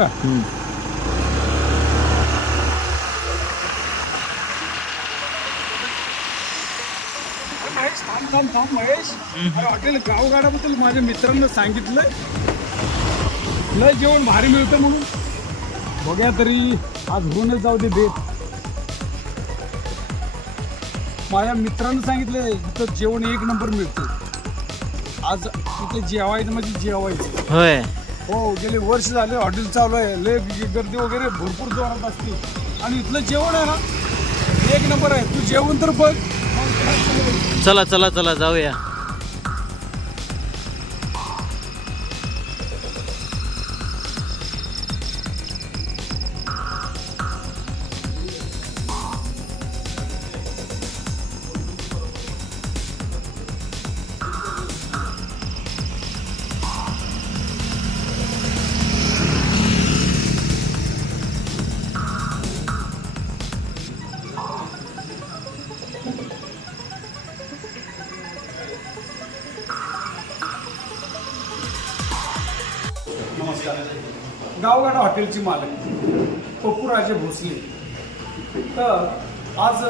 का महेश थांब थांब थांब महेश अरे हॉटेल गावगाड्याबद्दल माझ्या मित्रांना सांगितलं लय जेवण भारी मिळतं म्हणून. बघ्या तरी आज होऊनच जाऊ दे बेत माझ्या मित्रांना सांगितलं इथं जेवण एक नंबर मिळतं. आज इथे जेवायचं म्हणजे जेवायचं. होय. हो गेले वर्ष झाले हॉटेल चालू आहे. लय गर्दी वगैरे भरपूर जोरात असते. आणि इथलं जेवण आहे ना एक नंबर आहे. तू जेवण तर बघ. चला चला चला जाऊया. नमस्कार. गावगाडा हॉटेलची मालक पप्पूराजे भोसले. तर आज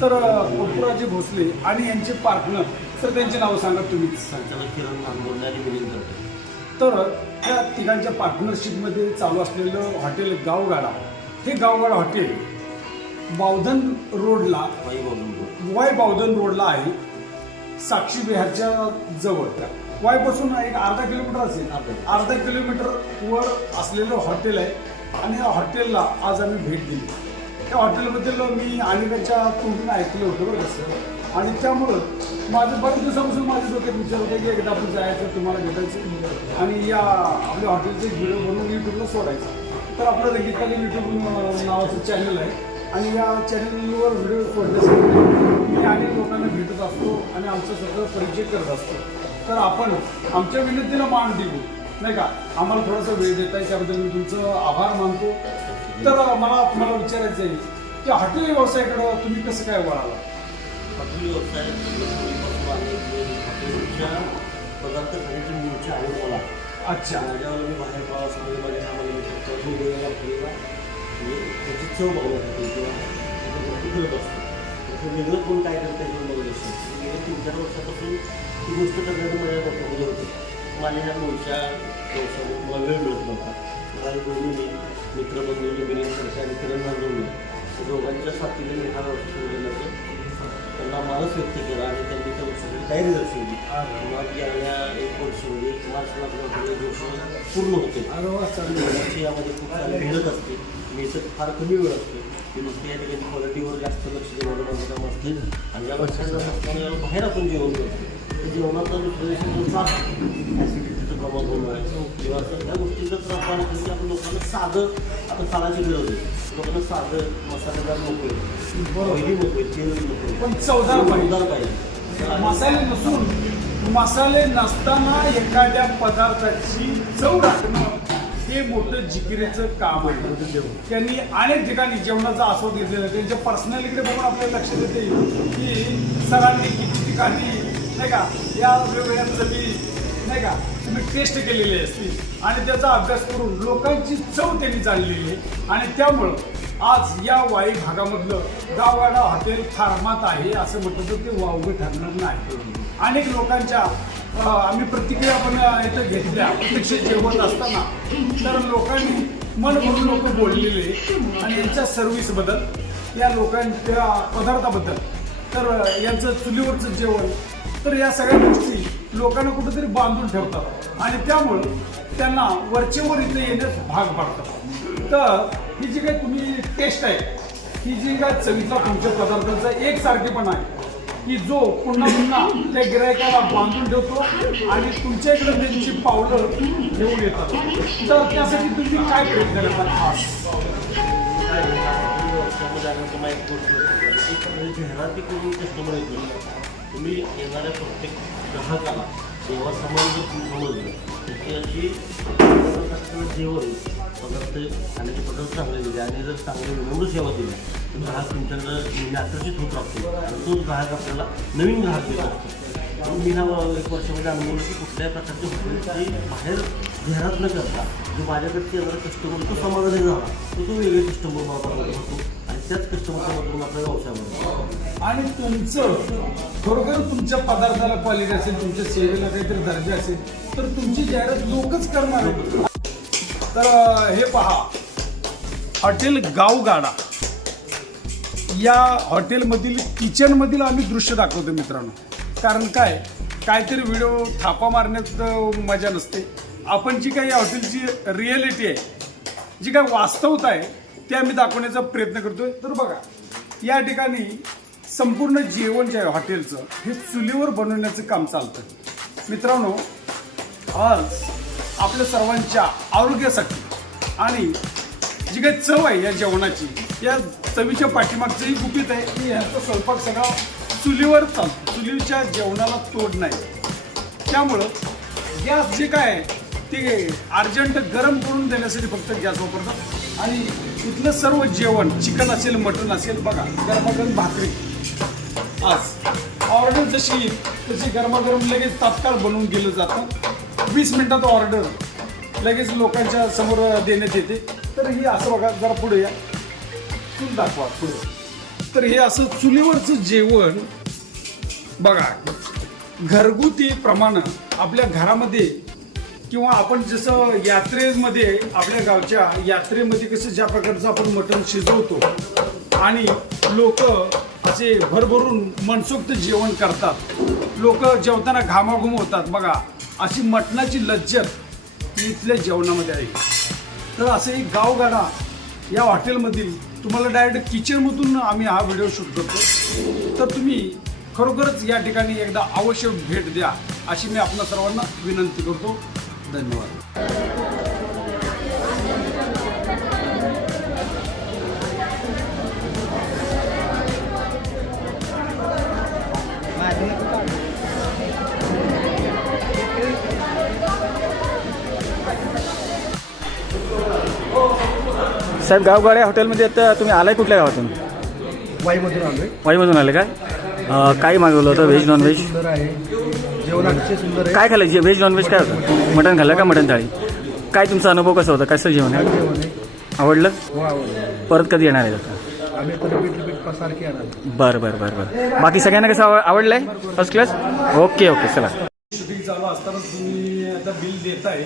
तर पप्पूराजे भोसले आणि यांचे पार्टनर तर त्यांचे नाव सांगा करते तर त्या तिघांच्या पार्टनरशिपमध्ये चालू असलेलं हॉटेल गावगाडा हे गावगाडा हॉटेल बावधन रोडला वाय बावधन रोडला आहे साक्षी विहारच्या जवळ. वायपासून एक अर्धा किलोमीटर असेल. अर्धा किलोमीटर वर असलेलं हॉटेल आहे. आणि या हॉटेलला आज आम्ही भेट दिली. त्या हॉटेलबद्दल मी अनेकांच्या तोंडून ऐकलं होतं बरं कसं आणि त्यामुळं माझं बऱ्याच दिवसापासून माझ्या डोक्यात विचार होता की एकदा आपण जायचं तुम्हाला भेटायचं. आणि या आपल्या हॉटेलचे व्हिडिओ बनवून यूट्यूबला सोडायचं. तर आपलं रंगीतकाली यूट्यूब नावाचं चॅनल आहे. आणि या चॅनलवर व्हिडिओ सोडण्यासाठी मी अनेक लोकांना भेटत असतो आणि आमचं सगळं परिचय करत असतो. तर आपण आमच्या विनंतीला मान देऊ नाही का? आम्हाला थोडासा वेळ देताय त्याबद्दल मी तुमचं आभार मानतो. तर मला तुम्हाला विचारायचं आहे की हॉटेल व्यवसायाकडं तुम्ही कसं काय वळाला हॉटेल व्यवसाय हॉटेलच्या पदार्थ खाण्याची मूळची आवड मला अच्छा. माझ्यावर मी बाहेर प्रवासामध्ये माझ्या म्हणजे त्याची चव बघण्यासाठी किंवा करत असतो. तसं वेगळं कोण काय करतं याच्यावर बघत असतो गेल्या तीन चार वर्षापासून ती गोष्ट करण्याचं माझ्या डोक्यामध्ये होती. माझ्या ह्या मूळच्या व्यवसायात मला वेळ मिळत नव्हता. माझ्या दोन्ही मित्रबंधूंनी मिलिंद खडसे आणि किरण या दोघांच्या साथीने मी हा वर्ष सुरू त्यांना मानस व्यक्त केला आणि त्यांनी त्या गोष्टीची तयारी दर्शवली. मग गेल्या एक वर्ष म्हणजे मार्चला आपल्या वर्ष पूर्ण होते. मुलाची यामध्ये खूप सारी मेहनत असते. मेहनत फार कमी वेळ असते. की नुसते या ठिकाणी क्वालिटीवर जास्त लक्ष देणं माझं काम असते. आणि या वर्षांना बाहेर आपण जेवण करतो तर जेवणाचा दिवशी जो त्रास ॲसिडिटीचं प्रमाण होणं किंवा असं त्या गोष्टीचं त्रास की आपण लोकांना साधं आता सालाची गरज आहे. लोकांना साधं मसालेदार नको आहे ऑइली नको आहे तेल नको आहे पण चवदार चवदार पाहिजे. मसाले नसून मसाले नसताना एखाद्या पदार्थाची चव राखणं हे मोठं जिकिरीचं काम आहे त्यांनी अनेक ठिकाणी जेवणाचा आस्वाद घेतलेला त्यांच्या पर्सनॅलिटीकडे बघून आपल्याला लक्षात येते की सरांनी किती ठिकाणी नाही का या वेगवेगळ्यांचं मी नाही का तुम्ही टेस्ट केलेली असती आणि त्याचा अभ्यास करून लोकांची चव त्यांनी जाणलेली आहे. आणि त्यामुळं आज या वाई भागामधलं गाववाडा हॉटेल फार्मात आहे असं म्हटलं तर ते वावगं ठरणार नाही. अनेक लोकांच्या आम्ही प्रतिक्रिया पण इथं घेतल्या. प्रत्यक्ष जेवत असताना. तर लोकांनी मन भरून लोक बोललेले आणि यांच्या सर्व्हिसबद्दल या लोकांच्या पदार्थाबद्दल. तर यांचं चुलीवरचं जेवण. तर या सगळ्या गोष्टी लोकांना कुठेतरी बांधून ठेवतात. आणि त्यामुळं त्यांना वरचेवर इथे येण्यास भाग पाडतात. तर ही जी काही तुम्ही टेस्ट आहे ही जी काय चवीतला तुमच्या पदार्थांचा एकसारखेपणा आहे की जो पुन्हा पुन्हा त्या गिरायकाला बांधून ठेवतो आणि तुमच्याकडे त्यांची पावलं घेऊन येतात. तर त्यासाठी तुम्ही काय प्रयत्न करता? खास व्यवसायामध्ये एक गोष्ट लक्षात कस्टमर येतो तुम्ही येणाऱ्या प्रत्येक ग्राहकाला तेव्हा समोर समजलं त्याची अशी जेवण पदार्थ खाण्याचे पदार्थ चांगले दिले आणि जर चांगले निवडून सेवा दिली तर ग्राहक तुमच्याकडं नेहमी आकर्षित होत राहतो आणि तोच ग्राहक आपल्याला नवीन ग्राहक देत असतो. मी ना एक वर्षामध्ये अनुभवलं की कुठल्याही प्रकारची हॉटेलची बाहेर घरात न करता जो माझ्याकडचे येणारा कस्टमर तो समाधानी झाला. तो तो वेगळे कस्टमर वापरला होतो. त्याच कस्टमरच्या आणि तुमचं खरोखर तुमच्या पदार्थाला क्वालिटी असेल तुमच्या सेवेला काहीतरी दर्जा असेल तर तुमची जाहिरात लोकच करणार तर हे पहा. हॉटेल गावगाडा. या हॉटेलमधील किचनमधील आम्ही दृश्य दाखवतो मित्रांनो. कारण काय? काहीतरी व्हिडिओ थापा मारण्यात मजा नसते. आपण जी काही या हॉटेलची रिॲलिटी आहे जी काय वास्तवता आहे ते आम्ही दाखवण्याचा प्रयत्न करतोय. तर बघा या ठिकाणी संपूर्ण जेवण जे आहे हॉटेलचं हे चुलीवर बनवण्याचं काम चालतं मित्रांनो आज आपल्या सर्वांच्या आरोग्यासाठी आणि जी काही चव आहे या जेवणाची या चवीच्या पाठीमागचंही गुपित आहे. की ह्याचा स्वयंपाक सगळा चुलीवर चालतो. चुलीच्या जेवणाला तोड नाही. त्यामुळं गॅस जे काय आहे ते अर्जंट गरम करून देण्यासाठी फक्त गॅस वापरतात. आणि इथलं सर्व जेवण चिकन असेल मटण असेल बघा गरमागरम भाकरी. आज ऑर्डर जशी तशी गरमागरम लगेच तात्काळ बनवून गेलं जातं. वीस मिनटात ऑर्डर लगेच लोकांच्या समोर देण्यात येते. तर ही असं बघा जरा पुढे या. चूल दाखवा पुढे. तर हे असं चुलीवरचं जेवण बघा घरगुती प्रमाण आपल्या घरामध्ये किंवा आपण जसं यात्रेमध्ये आपल्या गावच्या यात्रेमध्ये कसं ज्या प्रकारचं आपण मटण शिजवतो आणि लोक असे भरभरून मनसोक्त जेवण करतात. लोक जेवताना घामाघूम होतात. बघा अशी मटणाची लज्जत इथल्या जेवणामध्ये आहे. तर असे एक गावगाडा या हॉटेलमधील तुम्हाला डायरेक्ट किचनमधून आम्ही हा व्हिडिओ शूट करतो. तर तुम्ही खरोखरच या ठिकाणी एकदा अवश्य भेट द्या अशी मी आपल्या सर्वांना विनंती करतो. धन्यवाद. साहेब गावगाड्या हॉटेलमध्ये आता तुम्ही आलाय कुठल्या गावातून? वाईमधून आलोय. वाईमधून आले काय? काय मागवलं होतं? Veg non veg? सुंदर आहे. जेवण अतिशय सुंदर आहे. काय खाल्लं? जे व्हेज नॉनव्हेज काय होतं? मटण खाल्लं का मटण थाळी? काय तुमचा अनुभव कसा होता? कसं जेवण छान आहे जेवण आहे? आवडलं. परत कधी येणार आहे आता? आम्ही तर रिपीट रिपीट सारखी येणार बरं बरं बरं बरं. बाकी सगळ्यांना कसं आव- आवडलंय? फर्स्ट क्लास ओके ओके चला. शूटिंग चालू असताना तुम्ही आता बिल देताय.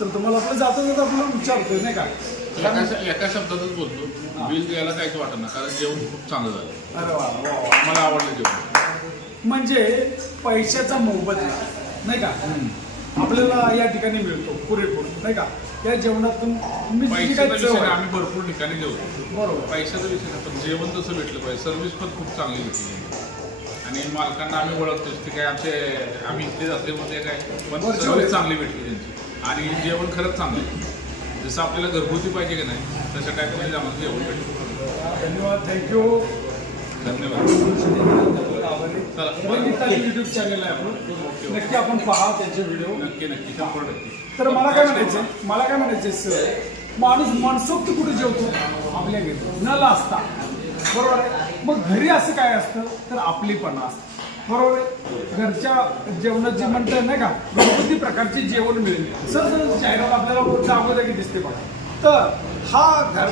तर तुम्हाला आपलं जाता जाता आपल्याला विचारतोय नाही का? एका शब्दातच बोलतो. बिल द्यायला काहीच वाटत नाही कारण जेवण खूप चांगलं झालं. अरे वा वा वा. मला आवडलं जेवण. म्हणजे पैशाचा मोबदला नाही का? आपल्याला या ठिकाणी मिळतो पुरेपूर नाही का? या जेवणातून तुम्ही जी पैशाचा काही चव विषय नाही, आहे, आम्ही भरपूर ठिकाणी जेवतो. बरोबर. पैशाचा विषय नाही पण जेवण तसं भेटलं पाहिजे. सर्व्हिस पण खूप चांगली भेटली. आणि मालकांना आम्ही ओळखतोच ते काय आमचे आम्ही इथलेच असल्यामुळे काय पण सर्व्हिस. चांगली भेटली त्यांची. आणि जेवण खरंच चांगलं आहे. जसं आपल्याला घरगुती पाहिजे की नाही तशा टाईपमध्ये आम्हाला जेवण भेटलं धन्यवाद थँक्यू धन्यवाद. युट्यूब चॅनल आहे आपलं. नक्की आपण पहा त्याचे व्हिडिओ नक्की नक्की. शंभर टक्के. तर मला काय म्हणायचं? मला काय म्हणायचं सर माणूस मनसोक्त कुठे जेवतो? आपल्या घरी. न असता बरोबर आहे? मग घरी असं काय असतं? तर आपलीपणा असतं. बरोबर घरच्या जेवणात म्हणतात नाही का घरगुती प्रकारचे जेवण मिळेल. सर सर जाहिरात आपल्याला अगोदर दिसते बघा. तर हा घर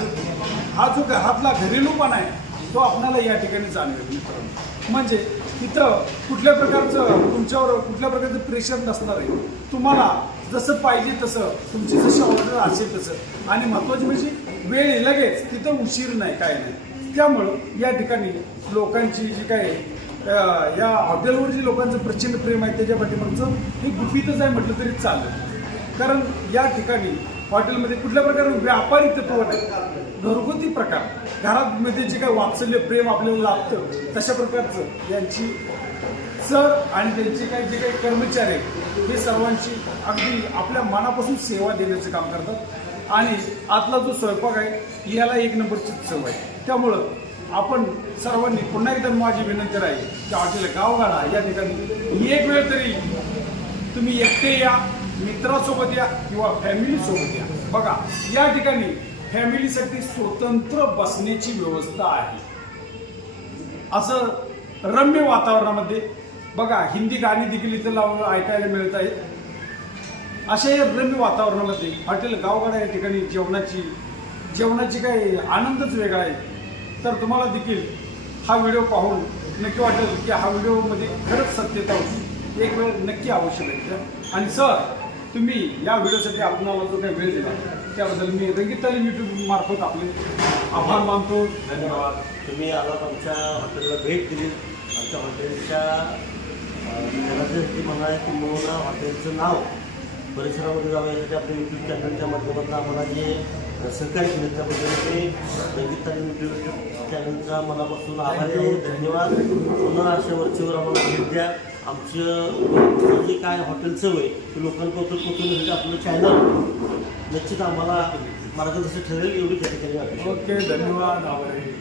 हा जो घरातला घरेलूपणा आहे तो आपल्याला या ठिकाणी जाणवेल मित्रांनो. म्हणजे इथं कुठल्या प्रकारचं तुमच्यावर कुठल्या प्रकारचं प्रेशर नसणार आहे. तुम्हाला जसं पाहिजे तसं तुमची जशी ऑर्डर असेल तसं. आणि महत्त्वाची म्हणजे वेळ लगेच तिथं उशीर नाही काय नाही. त्यामुळं या ठिकाणी लोकांची जी काय या हॉटेलवर जी लोकांचं प्रचंड प्रेम आहे त्याच्या पाठीमागचं हे गुपितच आहे म्हटलं तरी चालेल. कारण या ठिकाणी हॉटेलमध्ये कुठल्या प्रकारे व्यापारी तत्व नाही घरगुती प्रकार. घरामध्ये जे काही वात्सल्य प्रेम आपल्याला लागतं तशा प्रकारचं यांची सर आणि त्यांचे काही जे काही कर्मचारी आहेत हे सर्वांची अगदी आपल्या मनापासून सेवा देण्याचं काम करतात. आणि आतला जो स्वयंपाक आहे याला एक नंबरची चव आहे त्यामुळं आपण सर्वांनी पुन्हा एकदा माझी विनंती राहील की हॉटेल गावगाडा या ठिकाणी एक वेळ तरी तुम्ही एकटे या मित्रासोबत या किंवा फॅमिलीसोबत या. बघा या ठिकाणी फॅमिलीसाठी स्वतंत्र बसण्याची व्यवस्था आहे. असं रम्य वातावरणामध्ये बघा हिंदी गाणी देखील इथे लावून ऐकायला मिळत आहेत. अशा या रम्य वातावरणामध्ये हॉटेल गावगाडा या ठिकाणी जेवणाची जेवणाची काही आनंदच वेगळा आहे. तर तुम्हाला देखील हा व्हिडिओ पाहून नक्की वाटेल की हा व्हिडिओमध्ये खरंच सत्यता होती. एक वेळ नक्की आवश्यक आहे आणि सर तुम्ही या व्हिडिओसाठी आपणाला जो काही वेळ दिला त्याबद्दल मी रंगीत तालीम यूट्यूब मार्फत आपले आभार मानतो. धन्यवाद. तुम्ही आलात आमच्या हॉटेलला भेट दिली. आमच्या हॉटेलच्या म्हणा किंवा हॉटेलचं नाव परिसरामध्ये जावं यासाठी आपल्या यूट्यूब चॅनलच्या माध्यमातून आम्हाला जे सहकार्य केलं त्याबद्दल ते रंजित तालीम मनापासून आभारी आहे. धन्यवाद. पुन्हा अशा वरचीवर आम्हाला भेट द्या. आमचं जे काय हॉटेलचं वय ते लोकांपर्यंत पोहोचवण्यासाठी म्हणजे आपलं चॅनल निश्चित आम्हाला मार्गदर्शक ठरेल एवढी त्या ठिकाणी ओके धन्यवाद आभार आहे.